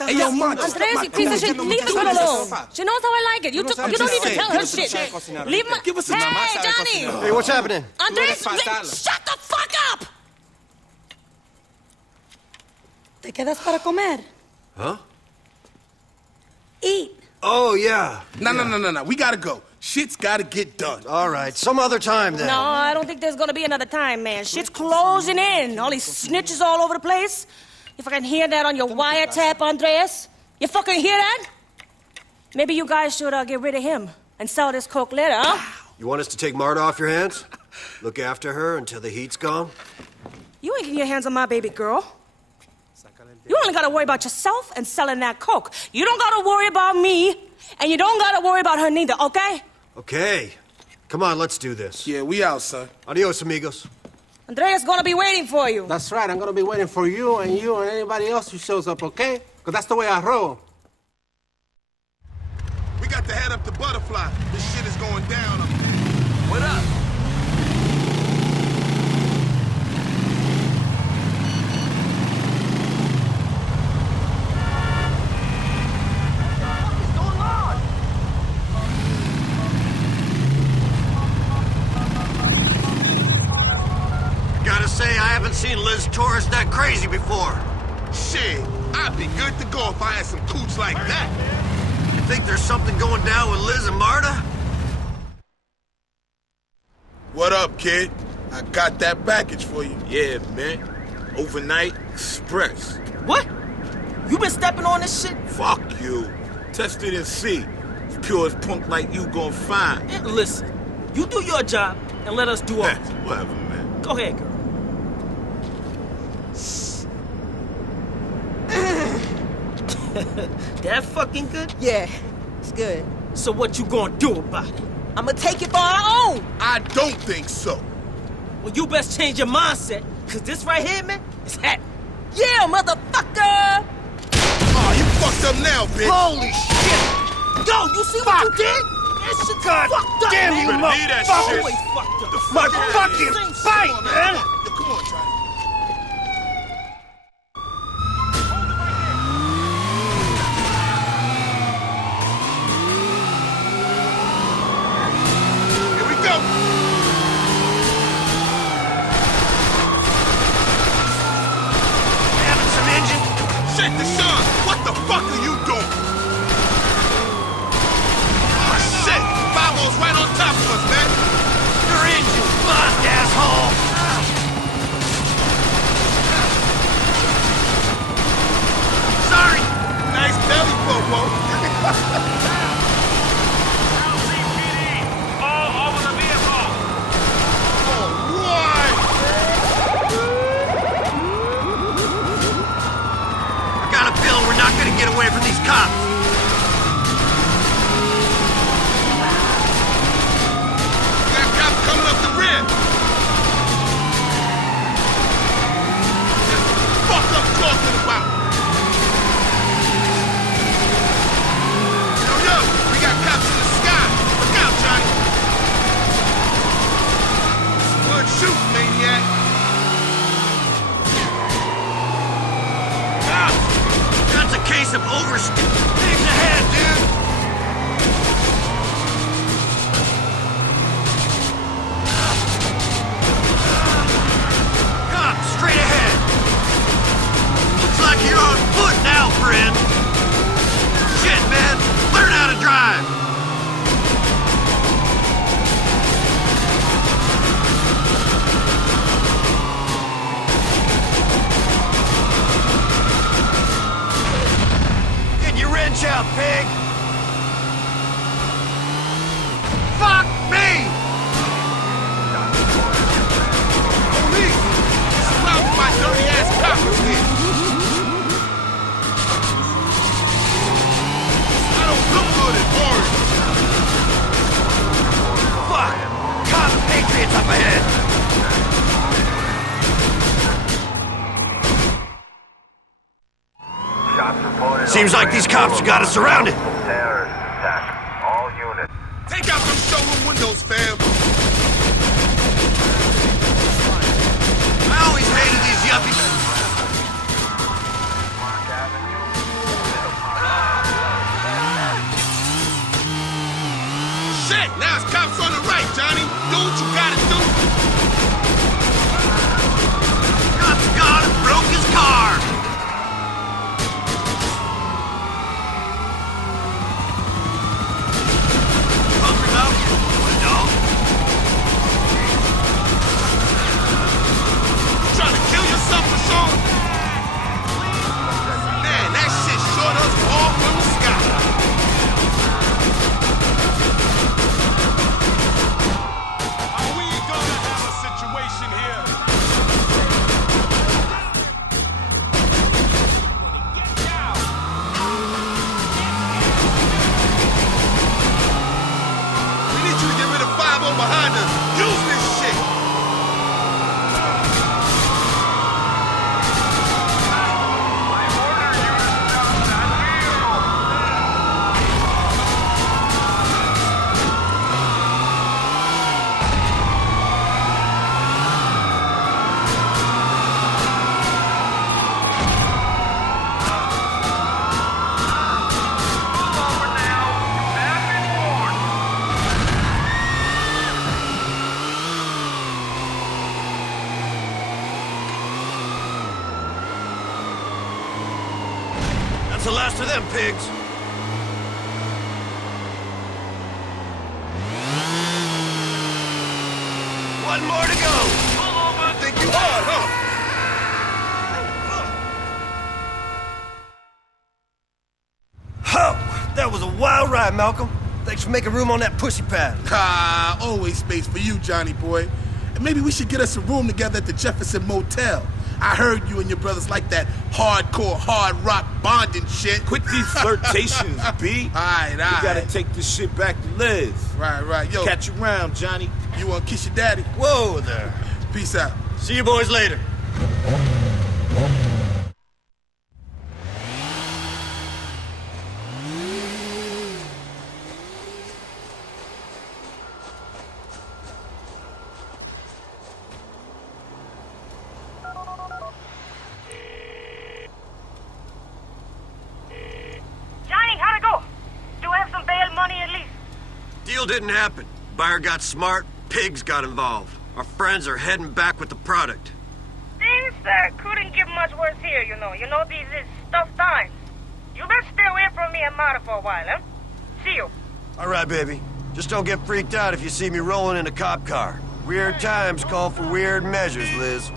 Hey, yo, man, Andres, you piece of shit, leave the girl alone. She knows how I like it. You don't need to tell her shit. Leave my... Hey, Johnny! Hey, what's happening? Andres, shut the fuck up! ¿Te quedas para comer? Huh? Eat. Oh, yeah. No. We gotta go. Shit's gotta get done. All right, some other time then. No, I don't think there's gonna be another time, man. Shit's closing in. All these snitches all over the place. You fucking hear that on your wiretap, Andreas? You fucking hear that? Maybe you guys should get rid of him and sell this coke later, huh? You want us to take Marta off your hands? Look after her until the heat's gone? You ain't getting your hands on my baby girl. You only gotta worry about yourself and selling that coke. You don't gotta worry about me, and you don't gotta worry about her neither, okay? Okay. Come on, let's do this. Yeah, we out, son. Adios, amigos. Andrea's gonna be waiting for you. That's right, I'm gonna be waiting for you and anybody else who shows up, okay? Because that's the way I roll. We got to head up to Butterfly. This shit is going down. What up? Gotta say, I haven't seen Liz Torres that crazy before. Shit, I'd be good to go if I had some cooch like that. You think there's something going down with Liz and Marta? What up, kid? I got that package for you. Yeah, man. Overnight express. What? You been stepping on this shit? Fuck you. Test it and see. As pure as punk like you gon' find. And listen, you do your job and let us do ours. Whatever, man. Go ahead, girl. That fucking good? Yeah, it's good. So what you gonna do about it? I'ma take it for our own. I don't think so. Well, you best change your mindset, cause this right here, man, is hot. Yeah, motherfucker! Oh, you fucked up now, bitch. Holy shit! Yo, you see what you did? That shit's God fucked up, damn man. you, Leave that motherfucker! shit. Always fucked up. My Fuck fucking Same shit, fight, man! Yo, come on, Johnny. Here we go. Having some engine? Shit, Deshaun, what the fuck are you doing? Oh, shit. 5-0's right on top of us, man. Your engine bust, asshole! Sorry! Nice belly popo. I got a feeling we're not gonna get away from these cops. Got cops coming up the rear. Fuck up talking about. Yo, we got cops in the sky. Look out, Johnny. Good shoot, maniac. That's a case of oversteer. Things ahead, dude! Cops, straight ahead! Looks like you're on foot now, friend! Shit, man! Learn how to drive! Get your wrench out, pig! Fuck me! Police! Surrounded by dirty-ass cops here. I don't look good in orange. Fuck! Cops and patriots up ahead! Seems like these cops have got us surrounded. Terrorist attack. All units. Take out them showroom windows, fam. I always hated these yuppies. Park Avenue. That's the last of them pigs. One more to go. Think you hard, huh? Oh, that was a wild ride, Malcolm. Thanks for making room on that pussy pad. Ah, always space for you, Johnny boy. And maybe we should get us a room together at the Jefferson Motel. I heard you and your brothers like that hardcore, hard rock bonding shit. Quit these flirtations, B. All right. We gotta take this shit back to Liz. Right. Yo, Catch you around, Johnny. you want to kiss your daddy? Whoa there. Peace out. See you boys later. Johnny, how'd it go? Do you have some bail money at least? Deal didn't happen. Buyer got smart, pigs got involved. Our friends are heading back with the product. Things couldn't get much worse here, you know. You know, these is tough times. You better stay away from me and Marta for a while, huh? See you. All right, baby. Just don't get freaked out if you see me rolling in a cop car. Weird times call for weird measures, Liz.